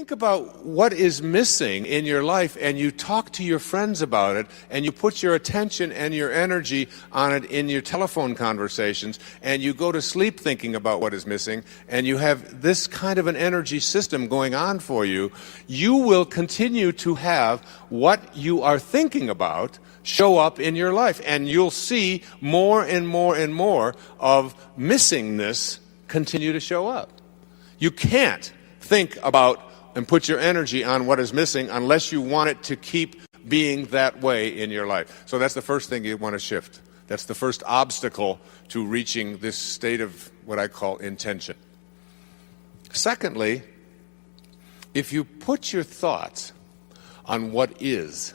think about what is missing in your life and you talk to your friends about it and you put your attention and your energy on it in your telephone conversations and you go to sleep thinking about what is missing and you have this kind of an energy system going on for you, you will continue to have what you are thinking about show up in your life, and you'll see more and more and more of missingness continue to show up. You can't think about and put your energy on what is missing unless you want it to keep being that way in your life. So that's the first thing you want to shift. That's the first obstacle to reaching this state of what I call intention. Secondly, if you put your thoughts on what is,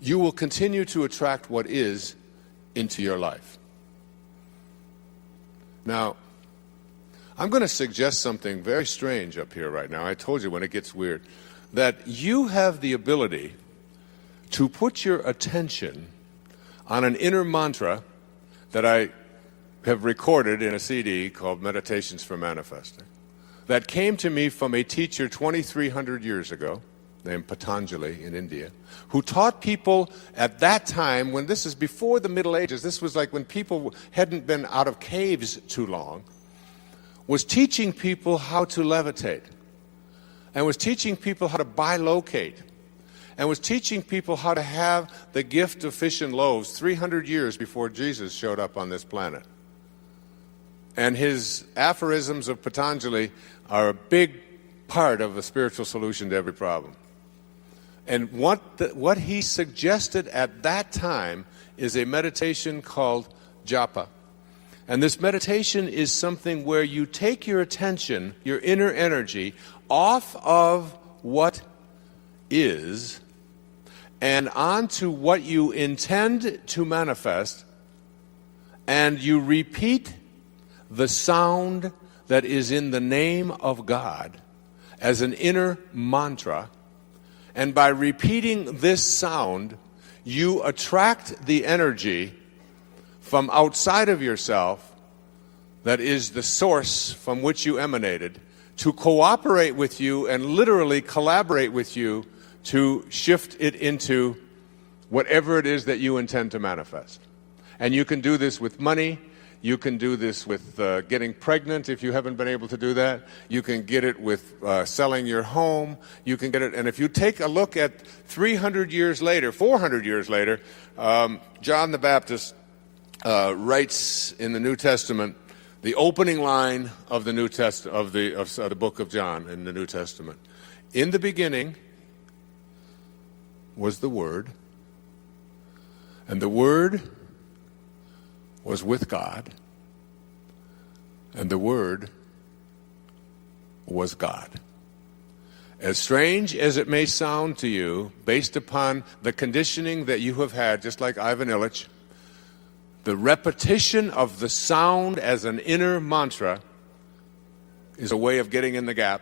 you will continue to attract what is into your life. Now, I'm going to suggest something very strange up here right now. I told you when it gets weird, that you have the ability to put your attention on an inner mantra that I have recorded in a CD called Meditations for Manifesting, that came to me from a teacher 2,300 years ago named Patanjali in India, who taught people at that time, when this is before the Middle Ages, this was like when people hadn't been out of caves too long, was teaching people how to levitate, and was teaching people how to bilocate, and was teaching people how to have the gift of fish and loaves 300 years before Jesus showed up on this planet. And his aphorisms of Patanjali are a big part of a spiritual solution to every problem. And what he suggested at that time is a meditation called japa. And this meditation is something where you take your attention, your inner energy, off of what is and onto what you intend to manifest, and you repeat the sound that is in the name of God as an inner mantra. And by repeating this sound, you attract the energy from outside of yourself, that is the source from which you emanated, to cooperate with you and literally collaborate with you to shift it into whatever it is that you intend to manifest. And you can do this with money. You can do this with getting pregnant if you haven't been able to do that. You can get it with selling your home. You can get it, and if you take a look at 300 years later, 400 years later, John the Baptist writes in the New Testament, the opening line of the New of the book of John in the New Testament. In the beginning was the Word, and the Word was with God, and the Word was God. As strange as it may sound to you, based upon the conditioning that you have had, just like Ivan Illich, the repetition of the sound as an inner mantra is a way of getting in the gap.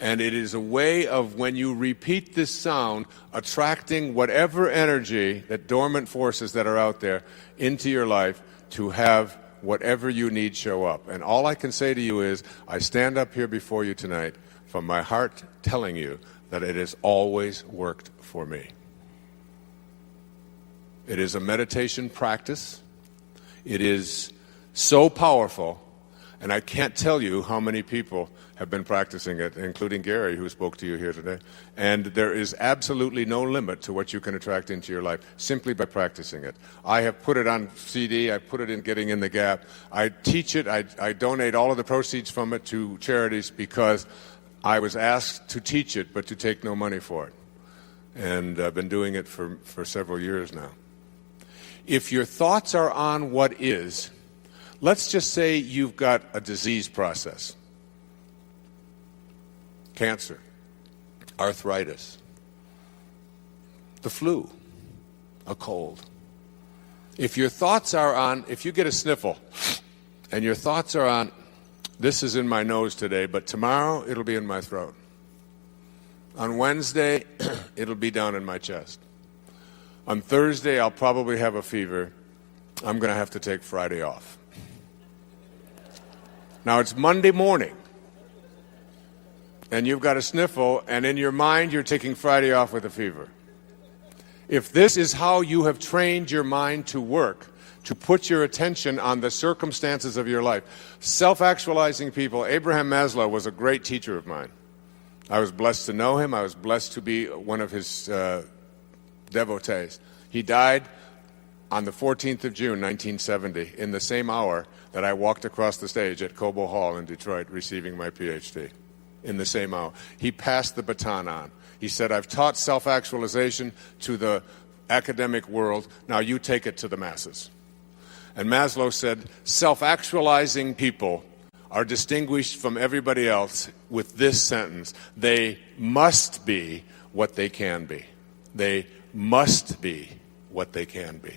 And it is a way of, when you repeat this sound, attracting whatever energy, that dormant forces that are out there, into your life to have whatever you need show up. And all I can say to you is, I stand up here before you tonight from my heart telling you that it has always worked for me. It is a meditation practice. It is so powerful, and I can't tell you how many people have been practicing it, including Gary, who spoke to you here today. And there is absolutely no limit to what you can attract into your life simply by practicing it. I have put it on CD. I put it in Getting in the Gap. I teach it. I donate all of the proceeds from it to charities because I was asked to teach it, but to take no money for it. And I've been doing it for several years now. If your thoughts are on what is, let's just say you've got a disease process. Cancer, arthritis, the flu, a cold. If your thoughts are on, if you get a sniffle and your thoughts are on, this is in my nose today, but tomorrow it'll be in my throat. On Wednesday, it'll be down in my chest. On Thursday, I'll probably have a fever. I'm going to have to take Friday off. Now, it's Monday morning. and you've got a sniffle, and in your mind you're taking Friday off with a fever. If this is how you have trained your mind to work, to put your attention on the circumstances of your life, self-actualizing people, Abraham Maslow was a great teacher of mine. I was blessed to know him. I was blessed to be one of his devotees. He died on the 14th of June, 1970, in the same hour that I walked across the stage at Cobo Hall in Detroit receiving my PhD. In the same hour. He passed the baton on. He said, I've taught self-actualization to the academic world. Now you take it to the masses. And Maslow said, self-actualizing people are distinguished from everybody else with this sentence: they must be what they can be. They must be what they can be.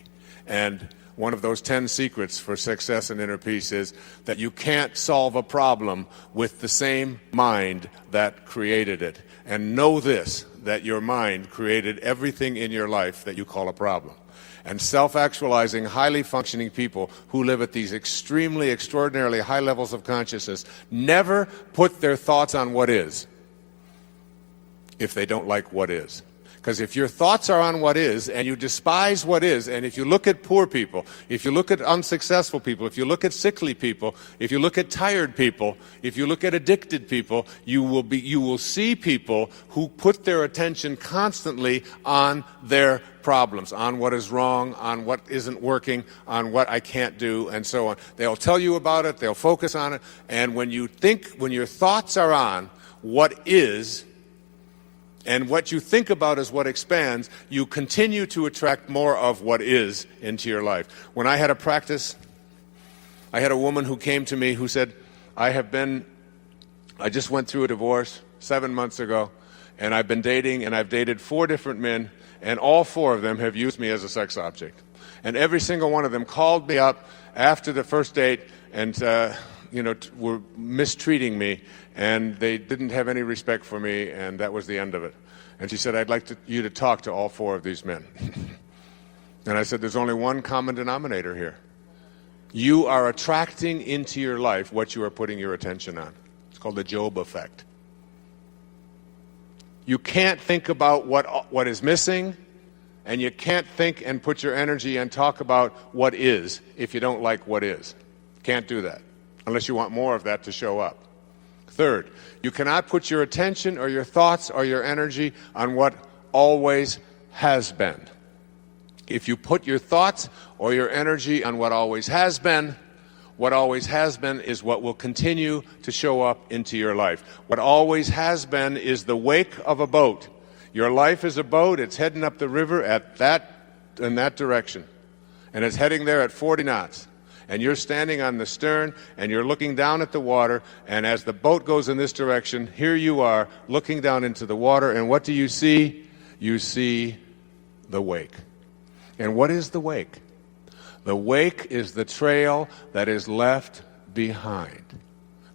And one of those 10 secrets for success and inner peace is that you can't solve a problem with the same mind that created it. And know this, that your mind created everything in your life that you call a problem. And self-actualizing, highly functioning people who live at these extremely, extraordinarily high levels of consciousness never put their thoughts on what is if they don't like what is. Because if your thoughts are on what is, and you despise what is, and if you look at poor people, if you look at unsuccessful people, if you look at sickly people, if you look at tired people, if you look at addicted people, you will see people who put their attention constantly on their problems, on what is wrong, on what isn't working, on what I can't do, and so on. They'll tell you about it, they'll focus on it, and when your thoughts are on what is, and what you think about is what expands, you continue to attract more of what is into your life. When I had a practice, I had a woman who came to me who said, I just went through a divorce 7 months ago, and I've been dating, and I've dated 4 different men, and all 4 of them have used me as a sex object. And every single one of them called me up after the first date and were mistreating me, and they didn't have any respect for me, and that was the end of it. And she said, I'd like you to talk to all 4 of these men. And I said, there's only one common denominator here. You are attracting into your life what you are putting your attention on. It's called the Job effect. You can't think about what is missing, and you can't think and put your energy and talk about what is if you don't like what is. Can't do that unless you want more of that to show up. Third, you cannot put your attention or your thoughts or your energy on what always has been. If you put your thoughts or your energy on what always has been is what will continue to show up into your life. What always has been is the wake of a boat. Your life is a boat. It's heading up the river in that direction. And it's heading there at 40 knots. And you're standing on the stern, and you're looking down at the water, and as the boat goes in this direction, here you are looking down into the water, and what do you see? You see the wake. And what is the wake? The wake is the trail that is left behind.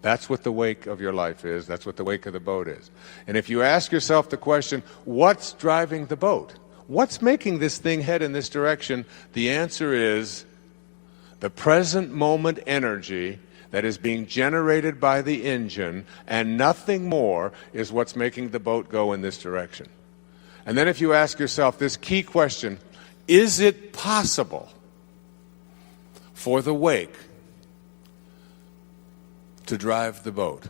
That's what the wake of your life is. That's what the wake of the boat is. And if you ask yourself the question, what's driving the boat? What's making this thing head in this direction? The answer is the present moment energy that is being generated by the engine, and nothing more is what's making the boat go in this direction. And then if you ask yourself this key question, is it possible for the wake to drive the boat?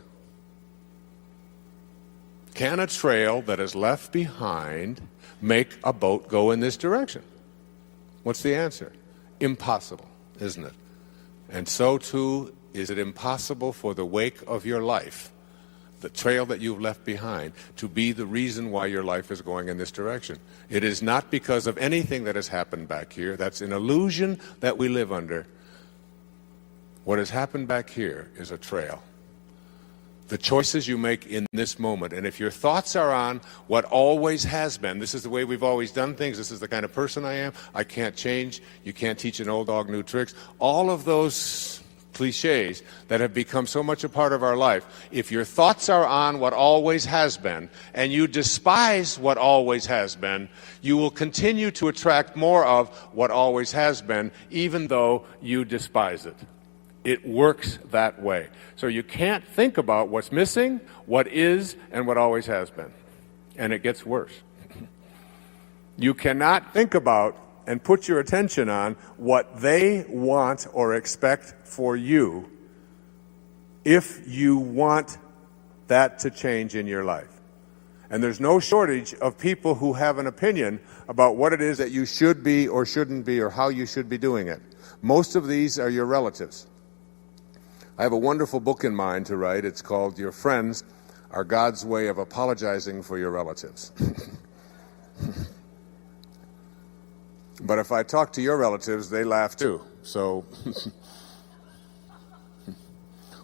Can a trail that is left behind make a boat go in this direction? What's the answer? Impossible, isn't it? And so too is it impossible for the wake of your life, the trail that you've left behind, to be the reason why your life is going in this direction. It is not because of anything that has happened back here. That's an illusion that we live under. What has happened back here is a trail. The choices you make in this moment, and if your thoughts are on what always has been, this is the way we've always done things, this is the kind of person I am, I can't change, you can't teach an old dog new tricks, all of those cliches that have become so much a part of our life, if your thoughts are on what always has been, and you despise what always has been, you will continue to attract more of what always has been, even though you despise it. It works that way. So you can't think about what's missing, what is, and what always has been. And it gets worse. You cannot think about and put your attention on what they want or expect for you if you want that to change in your life. And there's no shortage of people who have an opinion about what it is that you should be or shouldn't be or how you should be doing it. Most of these are your relatives. I have a wonderful book in mind to write. It's called Your Friends Are God's Way of Apologizing for Your Relatives. But if I talk to your relatives, they laugh too. So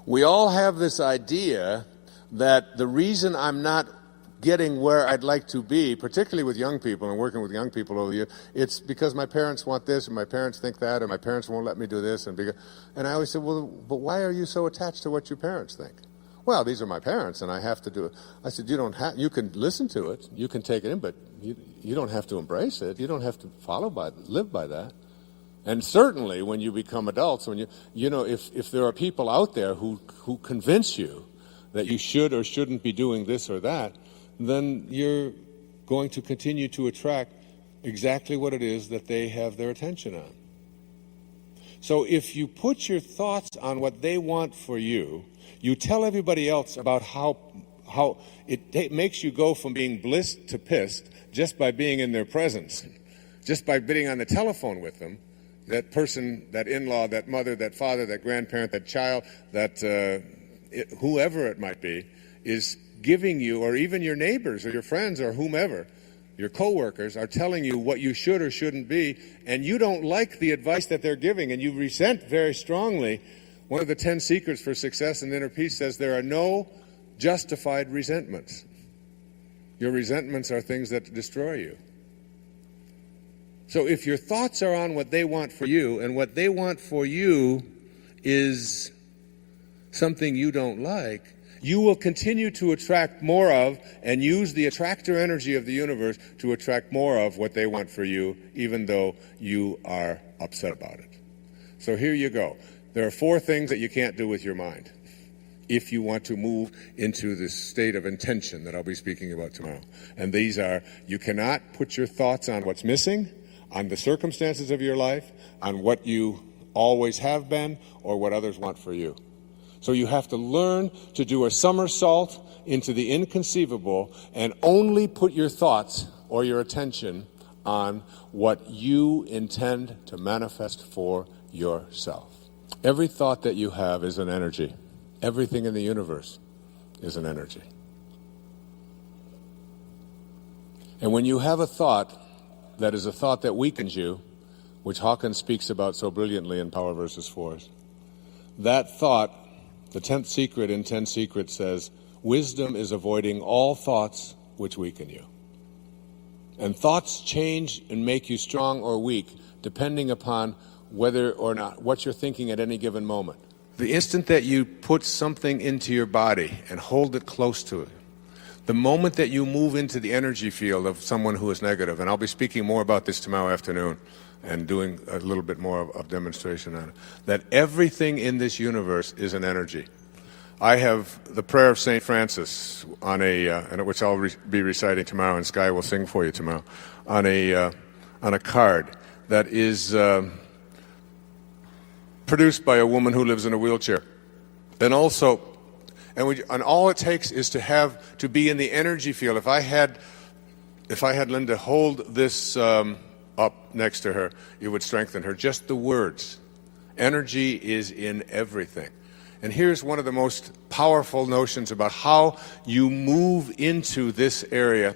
we all have this idea that the reason I'm not getting where I'd like to be, particularly with young people and working with young people over the years, it's because my parents want this, and my parents think that, and my parents won't let me do this. And I always said, well, but why are you so attached to what your parents think? Well, these are my parents, and I have to do it. I said, you can listen to it, you can take it in, but you don't have to embrace it. You don't have to live by that. And certainly when you become adults, when if there are people out there who convince you that you should or shouldn't be doing this or that, then you're going to continue to attract exactly what it is that they have their attention on. So if you put your thoughts on what they want for you, you tell everybody else about how it makes you go from being blissed to pissed just by being in their presence, just by being on the telephone with them. That person, that in-law, that mother, that father, that grandparent, that child, that whoever it might be, is giving you, or even your neighbors or your friends or whomever, your coworkers, are telling you what you should or shouldn't be, and you don't like the advice that they're giving, and you resent very strongly. One of the 10 secrets for success and inner peace says there are no justified resentments. Your resentments are things that destroy you. So if your thoughts are on what they want for you, and what they want for you is something you don't like, you will continue to attract more of and use the attractor energy of the universe to attract more of what they want for you, even though you are upset about it. So here you go. There are 4 things that you can't do with your mind if you want to move into this state of intention that I'll be speaking about tomorrow. And these are: you cannot put your thoughts on what's missing, on the circumstances of your life, on what you always have been, or what others want for you. So you have to learn to do a somersault into the inconceivable and only put your thoughts or your attention on what you intend to manifest for yourself. Every thought that you have is an energy. Everything in the universe is an energy. And when you have a thought that is a thought that weakens you, which Hawkins speaks about so brilliantly in Power versus Force, that thought, the 10th secret in 10 Secrets says, wisdom is avoiding all thoughts which weaken you. And thoughts change and make you strong or weak depending upon whether or not what you're thinking at any given moment. The instant that you put something into your body and hold it close to it, the moment that you move into the energy field of someone who is negative, and I'll be speaking more about this tomorrow afternoon and doing a little bit more of demonstration on it, that everything in this universe is an energy. I have the prayer of St. Francis on which I'll be reciting tomorrow, and Sky will sing for you tomorrow, on a card that is produced by a woman who lives in a wheelchair. And also, and all it takes is to be in the energy field. If I had Linda hold this up next to her, it would strengthen her. Just the words. Energy is in everything. And here's one of the most powerful notions about how you move into this area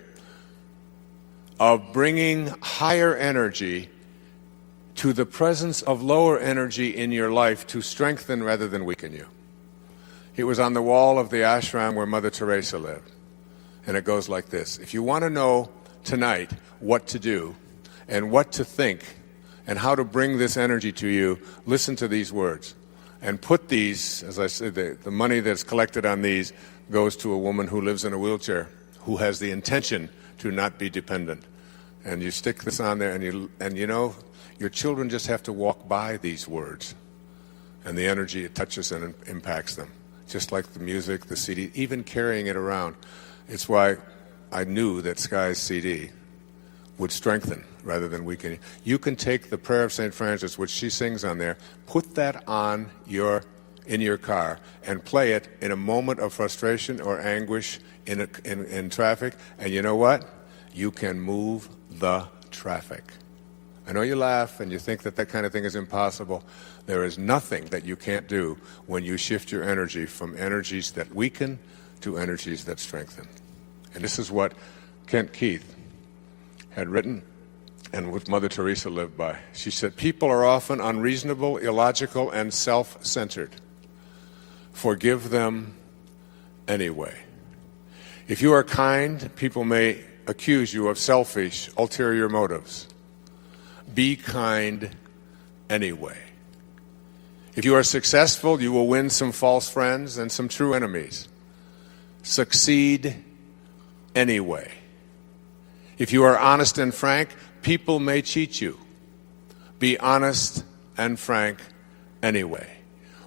of bringing higher energy to the presence of lower energy in your life to strengthen rather than weaken you. It was on the wall of the ashram where Mother Teresa lived. And it goes like this: if you want to know tonight what to do and what to think and how to bring this energy to you, listen to these words. And put these, as I said, the money that's collected on these goes to a woman who lives in a wheelchair, who has the intention to not be dependent. And you stick this on there, and you know, your children just have to walk by these words. and the energy it touches and impacts them. Just like the music, the CD, even carrying it around. It's why I knew that Sky's CD would strengthen rather than weaken. You can take the Prayer of St. Francis, which she sings on there, put that on in your car and play it in a moment of frustration or anguish in traffic, and you know what? You can move the traffic. I know you laugh and you think that kind of thing is impossible. There is nothing that you can't do when you shift your energy from energies that weaken to energies that strengthen. And this is what Kent Keith had written and what Mother Teresa lived by. She said, people are often unreasonable, illogical, and self-centered. Forgive them anyway. If you are kind, people may accuse you of selfish, ulterior motives. Be kind anyway. If you are successful, you will win some false friends and some true enemies. Succeed anyway. If you are honest and frank, people may cheat you. Be honest and frank anyway.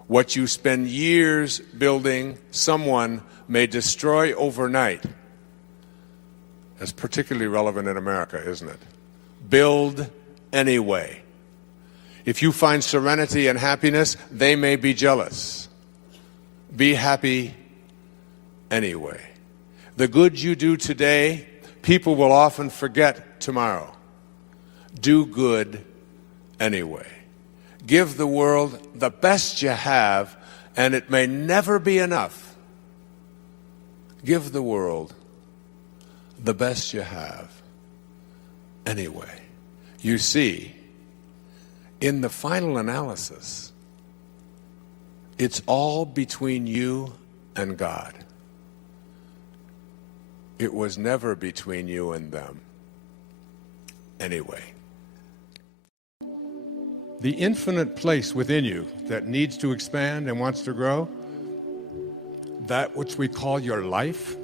What you spend years building, someone may destroy overnight. That's particularly relevant in America, isn't it? Build anyway. If you find serenity and happiness, they may be jealous. Be happy anyway. The good you do today, people will often forget tomorrow. Do good anyway. Give the world the best you have, and it may never be enough. Give the world the best you have anyway. You see, in the final analysis, it's all between you and God. It was never between you and them anyway. The infinite place within you that needs to expand and wants to grow, that which we call your life.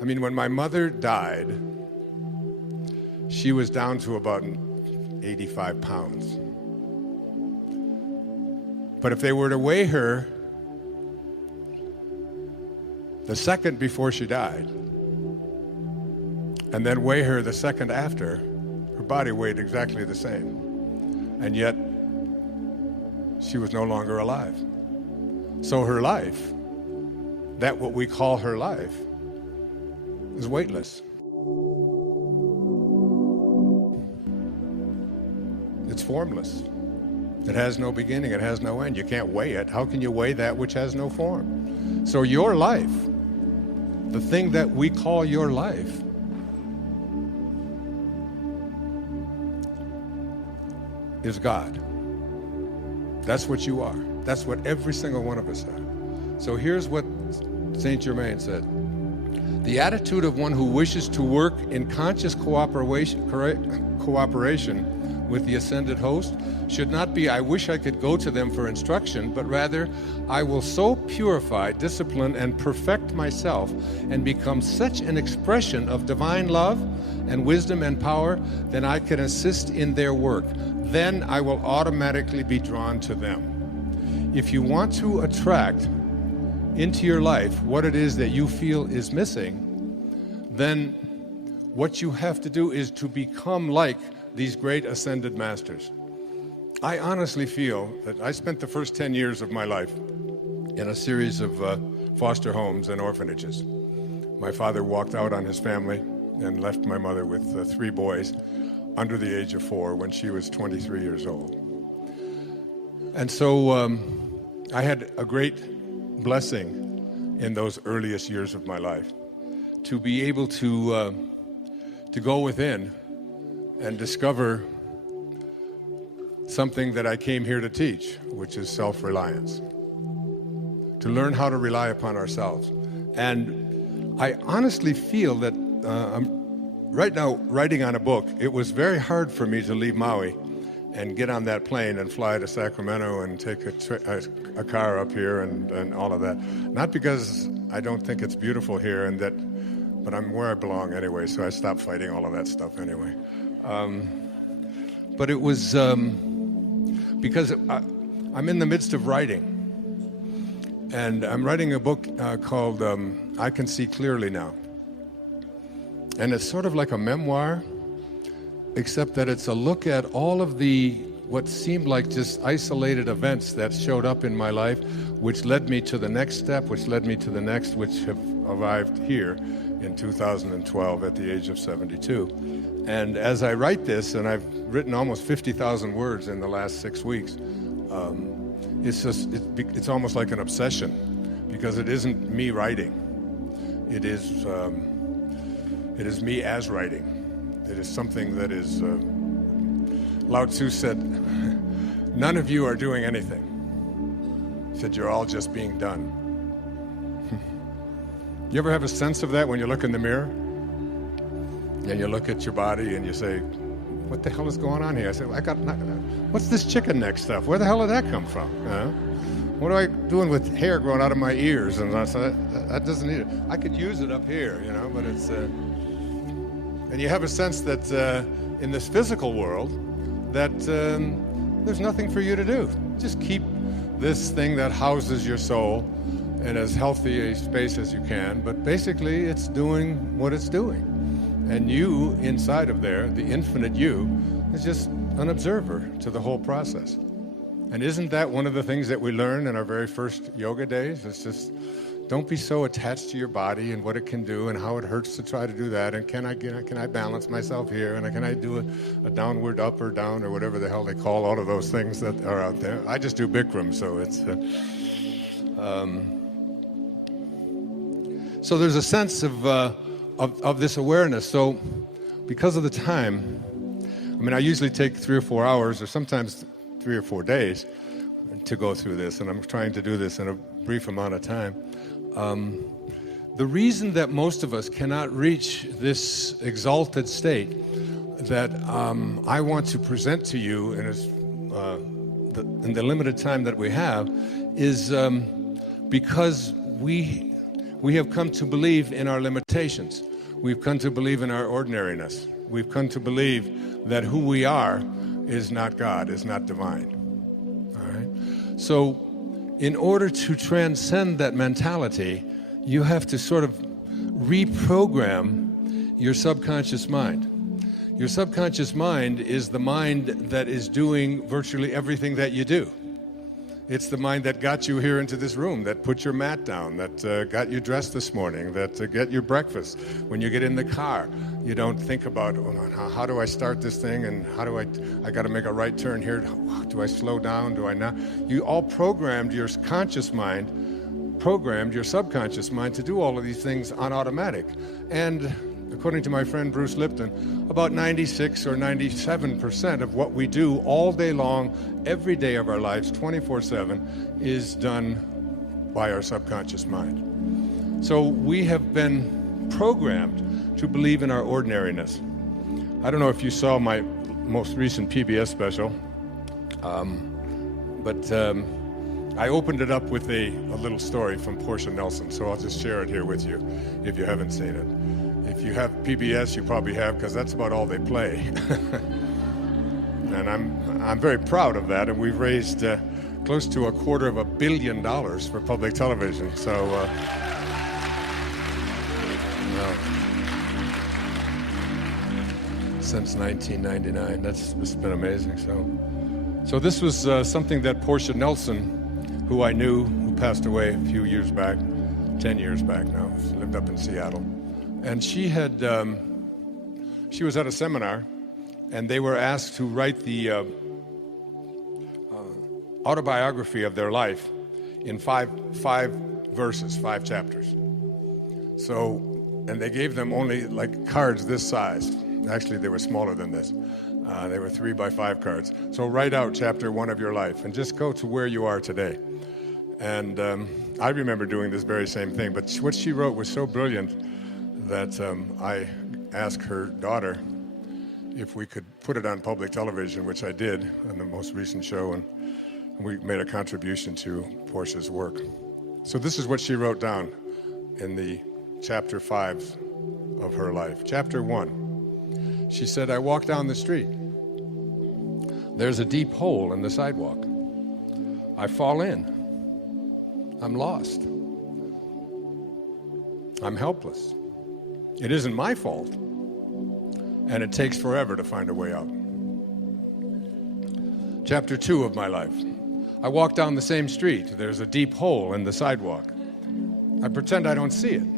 I mean, when my mother died, she was down to about 85 pounds. But if they were to weigh her the second before she died, and then weigh her the second after, her body weighed exactly the same. And yet, she was no longer alive. So her life, that what we call her life, is weightless. It's formless. It has no beginning, it has no end. You can't weigh it. How can you weigh that which has no form? So your life, the thing that we call your life, is God. That's what you are. That's what every single one of us are. So here's what Saint Germain said. The attitude of one who wishes to work in conscious cooperation with the ascended host should not be, I wish I could go to them for instruction, but rather, I will so purify, discipline, and perfect myself and become such an expression of divine love and wisdom and power that I can assist in their work. Then I will automatically be drawn to them. If you want to attract into your life what it is that you feel is missing, then what you have to do is to become like these great ascended masters. I honestly feel that I spent the first 10 years of my life in a series of foster homes and orphanages. My father walked out on his family and left my mother with 3 boys under the age of 4 when she was 23 years old. And so I had a great blessing in those earliest years of my life to be able to go within and discover something that I came here to teach, which is self-reliance. To learn how to rely upon ourselves. And I honestly feel that I'm right now writing on a book. It was very hard for me to leave Maui and get on that plane and fly to Sacramento and take a car up here and all of that. Not because I don't think it's beautiful here, but I'm where I belong anyway, so I stopped fighting all of that stuff anyway. But it was because I'm in the midst of writing. And I'm writing a book called I Can See Clearly Now. And it's sort of like a memoir, except that it's a look at all of the what seemed like just isolated events that showed up in my life, which led me to the next step, which led me to the next, which have arrived here in 2012 at the age of 72. And as I write this, and I've written almost 50,000 words in the last 6 weeks, it's almost like an obsession, because it isn't me writing. It is me as writing. It is something that is, Lao Tzu said, none of you are doing anything. He said, you're all just being done. You ever have a sense of that when you look in the mirror? And you look at your body and you say, what the hell is going on here? I said, what's this chicken neck stuff? Where the hell did that come from? What am I doing with hair growing out of my ears? And I said, that doesn't need it. I could use it up here, but it's... and you have a sense that in this physical world, that there's nothing for you to do. Just keep this thing that houses your soul in as healthy a space as you can, but basically it's doing what it's doing. And you, inside of there, the infinite you, is just an observer to the whole process. And isn't that one of the things that we learn in our very first yoga days? It's just, don't be so attached to your body and what it can do and how it hurts to try to do that. And can I balance myself here? And can I do a downward, up or down, or whatever the hell they call all of those things that are out there? I just do Bikram, so it's... So there's a sense of this awareness. So because of the time, I usually take 3 or 4 hours, or sometimes 3 or 4 days to go through this, and I'm trying to do this in a brief amount of time. The reason that most of us cannot reach this exalted state that I want to present to you in the limited time that we have is because we have come to believe in our limitations. We've come to believe in our ordinariness. We've come to believe that who we are is not God, is not divine. All right? So in order to transcend that mentality, you have to sort of reprogram your subconscious mind. Your subconscious mind is the mind that is doing virtually everything that you do. It's the mind that got you here into this room, that put your mat down, that got you dressed this morning, that got your breakfast. When you get in the car, you don't think about, how do I start this thing, and how do I got to make a right turn here. Do I slow down? Do I not? You all programmed your conscious mind, programmed your subconscious mind to do all of these things on automatic. And according to my friend Bruce Lipton, about 96 or 97% of what we do all day long, every day of our lives, 24/7, is done by our subconscious mind. So we have been programmed to believe in our ordinariness. I don't know if you saw my most recent PBS special, but I opened it up with a little story from Portia Nelson, so I'll just share it here with you if you haven't seen it. If you have PBS, you probably have, because that's about all they play. And I'm very proud of that, and we've raised close to $250 million for public television. So, since 1999, it's been amazing. So this was something that Portia Nelson, who I knew, who passed away a few years back, 10 years back now. She lived up in Seattle. And she was at a seminar, and they were asked to write the autobiography of their life in five verses, 5 chapters. So, and they gave them only like cards this size. Actually, they were smaller than this. They were 3 by 5 cards. So write out chapter 1 of your life and just go to where you are today. And I remember doing this very same thing, but what she wrote was so brilliant that I asked her daughter if we could put it on public television, which I did on the most recent show, and we made a contribution to Portia's work. So this is what she wrote down in the chapter 5 of her life. Chapter 1, she said, I walk down the street. There's a deep hole in the sidewalk. I fall in. I'm lost. I'm helpless. It isn't my fault. And it takes forever to find a way out. Chapter 2 of my life. I walk down the same street. There's a deep hole in the sidewalk. I pretend I don't see it.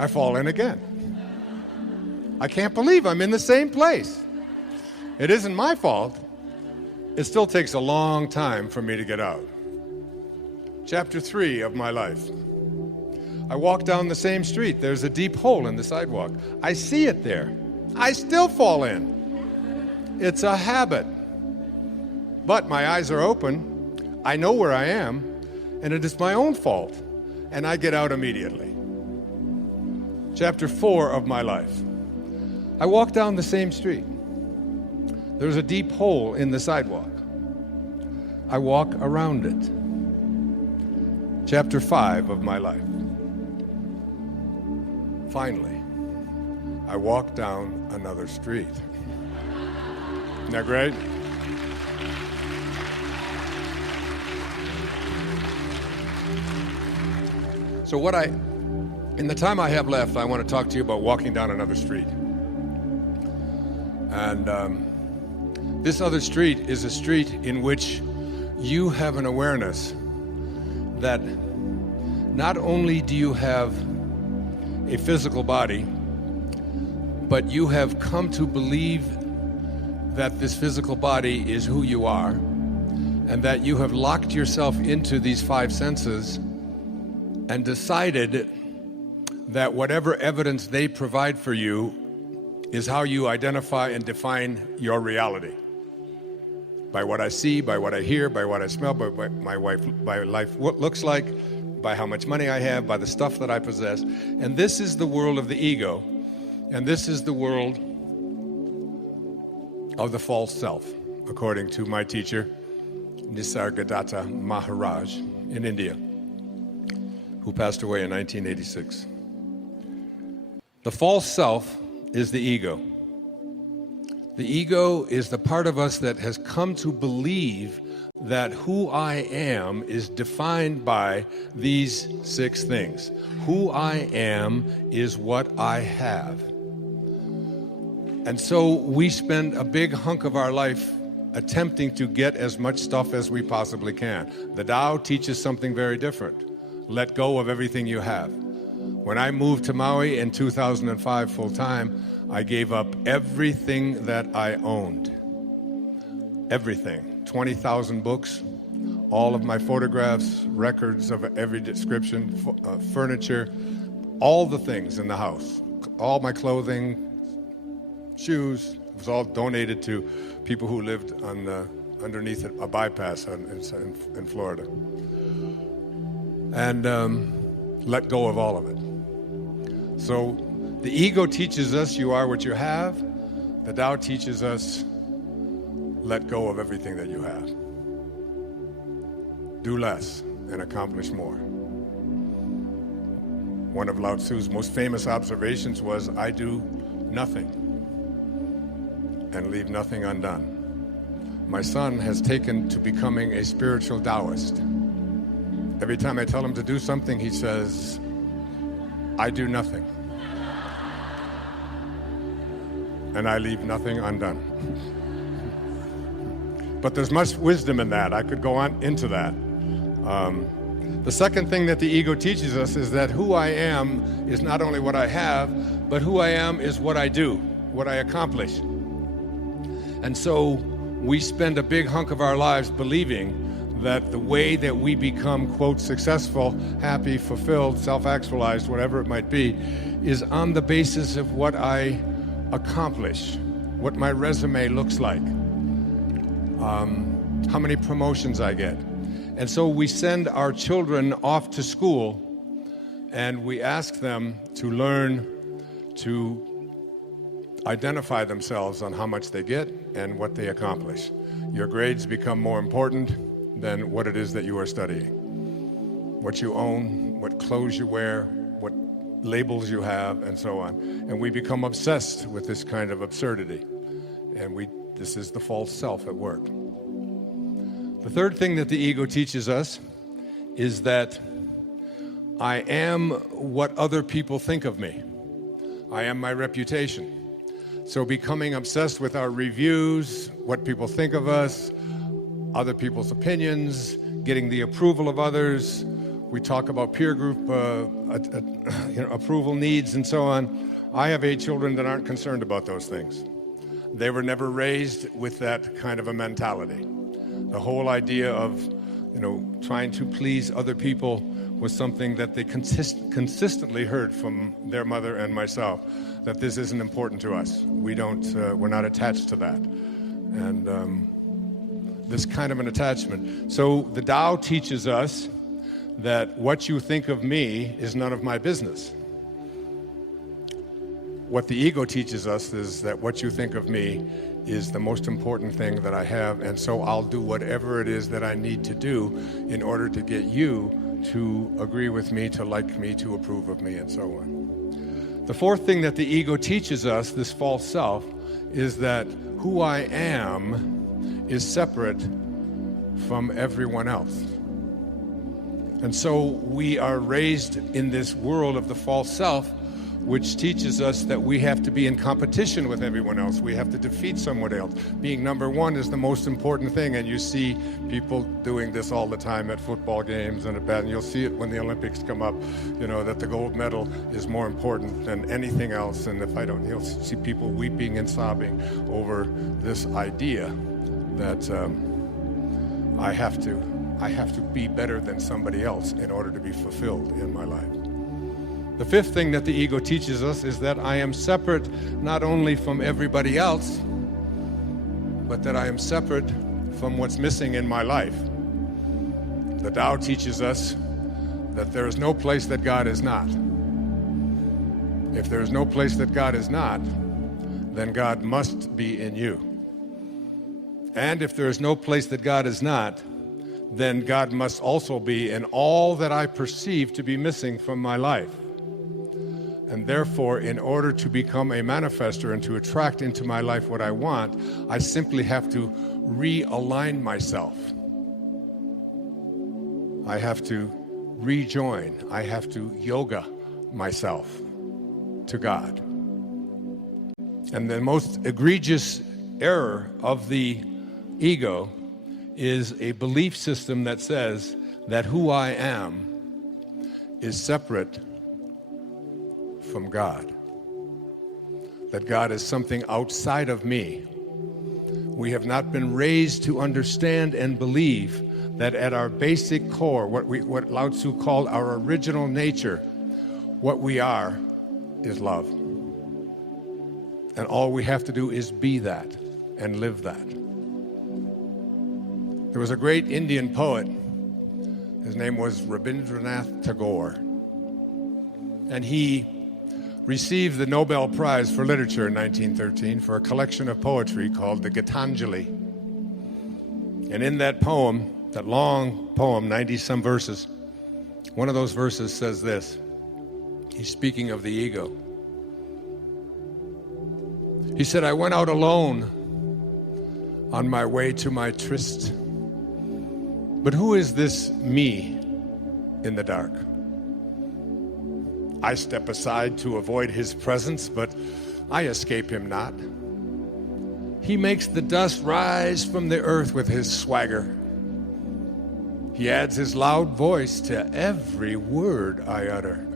I fall in again. I can't believe I'm in the same place. It isn't my fault. It still takes a long time for me to get out. Chapter 3 of my life. I walk down the same street. There's a deep hole in the sidewalk. I see it there. I still fall in. It's a habit. But my eyes are open. I know where I am, and it is my own fault, and I get out immediately. Chapter 4 of my life. I walk down the same street. There's a deep hole in the sidewalk. I walk around it. Chapter 5 of my life. Finally, I walk down another street. Isn't that great? So in the time I have left, I want to talk to you about walking down another street. And this other street is a street in which you have an awareness that not only do you have a physical body, but you have come to believe that this physical body is who you are, and that you have locked yourself into these 5 senses and decided that whatever evidence they provide for you is how you identify and define your reality. By what I see, by what I hear, by what I smell, by what my life looks like, by how much money I have, by the stuff that I possess. And this is the world of the ego, and this is the world of the false self, according to my teacher, Nisargadatta Maharaj in India, who passed away in 1986. The false self is the ego. The ego is the part of us that has come to believe that who I am is defined by these 6 things. Who I am is what I have. And so we spend a big hunk of our life attempting to get as much stuff as we possibly can. The Tao teaches something very different. Let go of everything you have. When I moved to Maui in 2005 full-time, I gave up everything that I owned. Everything. 20,000 books, all of my photographs, records of every description, furniture, all the things in the house, all my clothing, shoes. It was all donated to people who lived underneath a bypass in Florida. And let go of all of it. So the ego teaches us you are what you have. The Tao teaches us let go of everything that you have. Do less and accomplish more. One of Lao Tzu's most famous observations was, I do nothing and leave nothing undone. My son has taken to becoming a spiritual Taoist. Every time I tell him to do something, he says, I do nothing. And I leave nothing undone. But there's much wisdom in that. I could go on into that. The second thing that the ego teaches us is that who I am is not only what I have, but who I am is what I do, what I accomplish. And so we spend a big hunk of our lives believing that the way that we become, quote, successful, happy, fulfilled, self-actualized, whatever it might be, is on the basis of what I accomplish, what my resume looks like, how many promotions I get. And so we send our children off to school and we ask them to learn to identify themselves on how much they get and what they accomplish. Your grades become more important than what it is that you are studying. What you own, what clothes you wear, what labels you have, and so on. And we become obsessed with this kind of absurdity. And this is the false self at work. The third thing that the ego teaches us is that I am what other people think of me. I am my reputation. So becoming obsessed with our reviews, what people think of us, other people's opinions, getting the approval of others. We talk about peer group approval needs and so on. I have 8 children that aren't concerned about those things. They were never raised with that kind of a mentality. The whole idea of, trying to please other people was something that they consistently heard from their mother and myself, that this isn't important to us. We're not attached to that. And this kind of an attachment. So the Tao teaches us that what you think of me is none of my business. What the ego teaches us is that what you think of me is the most important thing that I have, and so I'll do whatever it is that I need to do in order to get you to agree with me, to like me, to approve of me, and so on. The fourth thing that the ego teaches us, this false self, is that who I am is separate from everyone else. And so we are raised in this world of the false self, which teaches us that we have to be in competition with everyone else. We have to defeat someone else. Being number one is the most important thing, and you see people doing this all the time at football games and and you'll see it when the Olympics come up, that the gold medal is more important than anything else. And you'll see people weeping and sobbing over this idea that I have to be better than somebody else in order to be fulfilled in my life. The fifth thing that the ego teaches us is that I am separate not only from everybody else, but that I am separate from what's missing in my life. The Tao teaches us that there is no place that God is not. If there is no place that God is not, then God must be in you. And if there is no place that God is not, then God must also be in all that I perceive to be missing from my life. And therefore, in order to become a manifester and to attract into my life what I want, I simply have to realign myself. I have to rejoin. I have to yoga myself to God. And the most egregious error of the ego is a belief system that says that who I am is separate from God, that God is something outside of me. We have not been raised to understand and believe that at our basic core, what Lao Tzu called our original nature, what we are is love. And all we have to do is be that and live that. There was a great Indian poet. His name was Rabindranath Tagore. And he received the Nobel Prize for Literature in 1913 for a collection of poetry called the Gitanjali. And in that poem, that long poem, 90-some verses, one of those verses says this. He's speaking of the ego. He said, I went out alone on my way to my tryst. But who is this me in the dark? I step aside to avoid his presence, but I escape him not. He makes the dust rise from the earth with his swagger. He adds his loud voice to every word I utter.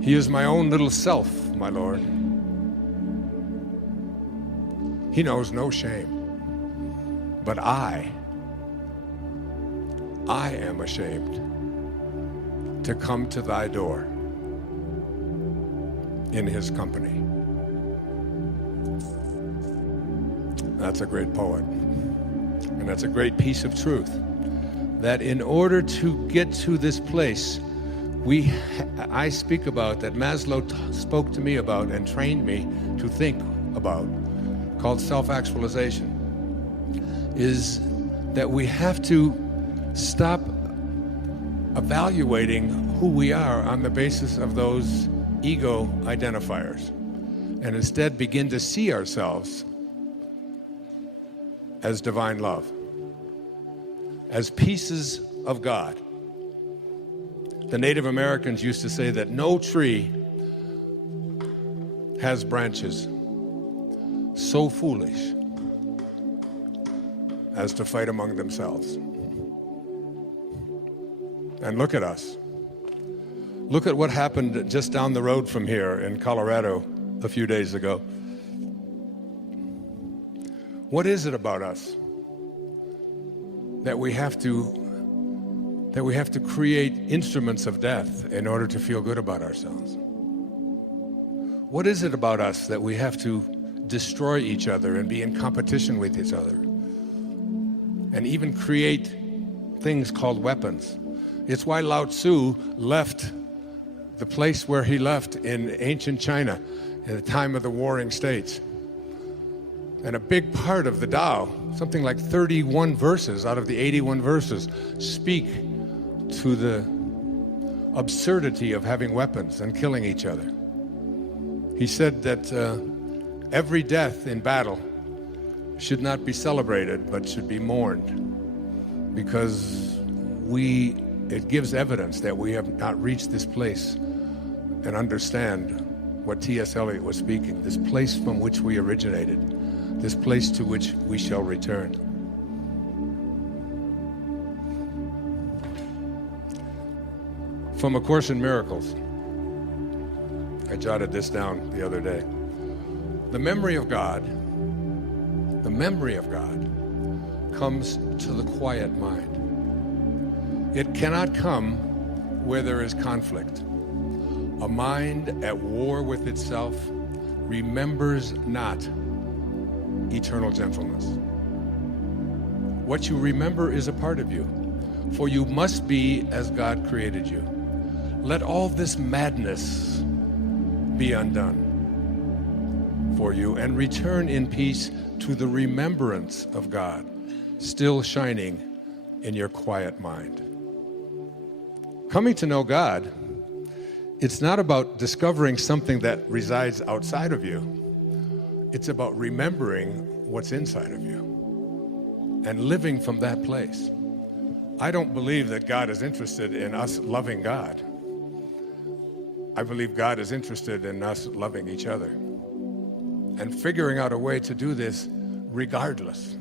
He is my own little self, my Lord. He knows no shame, but I am ashamed to come to thy door in his company. That's a great poet. And that's a great piece of truth. That in order to get to this place, I speak about, that Maslow spoke to me about and trained me to think about, called self-actualization, is that we have to stop evaluating who we are on the basis of those ego identifiers, and instead begin to see ourselves as divine love. as pieces of God. The Native Americans used to say that no tree has branches so foolish as to fight among themselves. And look at us. Look at what happened just down the road from here in Colorado a few days ago. What is it about us that we have to create instruments of death in order to feel good about ourselves? What is it about us that we have to destroy each other and be in competition with each other and even create things called weapons? It's why Lao Tzu left the place where he left in ancient China in the time of the Warring States. And a big part of the Tao, something like 31 verses out of the 81 verses, speak to the absurdity of having weapons and killing each other. He said that every death in battle should not be celebrated, but should be mourned, because it gives evidence that we have not reached this place and understand what T.S. Eliot was speaking, this place from which we originated, this place to which we shall return. From A Course in Miracles, I jotted this down the other day. The memory of God comes to the quiet mind. It cannot come where there is conflict. A mind at war with itself remembers not eternal gentleness. What you remember is a part of you, for you must be as God created you. Let all this madness be undone for you, and return in peace to the remembrance of God, still shining in your quiet mind. Coming to know God, it's not about discovering something that resides outside of you. It's about remembering what's inside of you and living from that place. I don't believe that God is interested in us loving God. I believe God is interested in us loving each other and figuring out a way to do this regardless.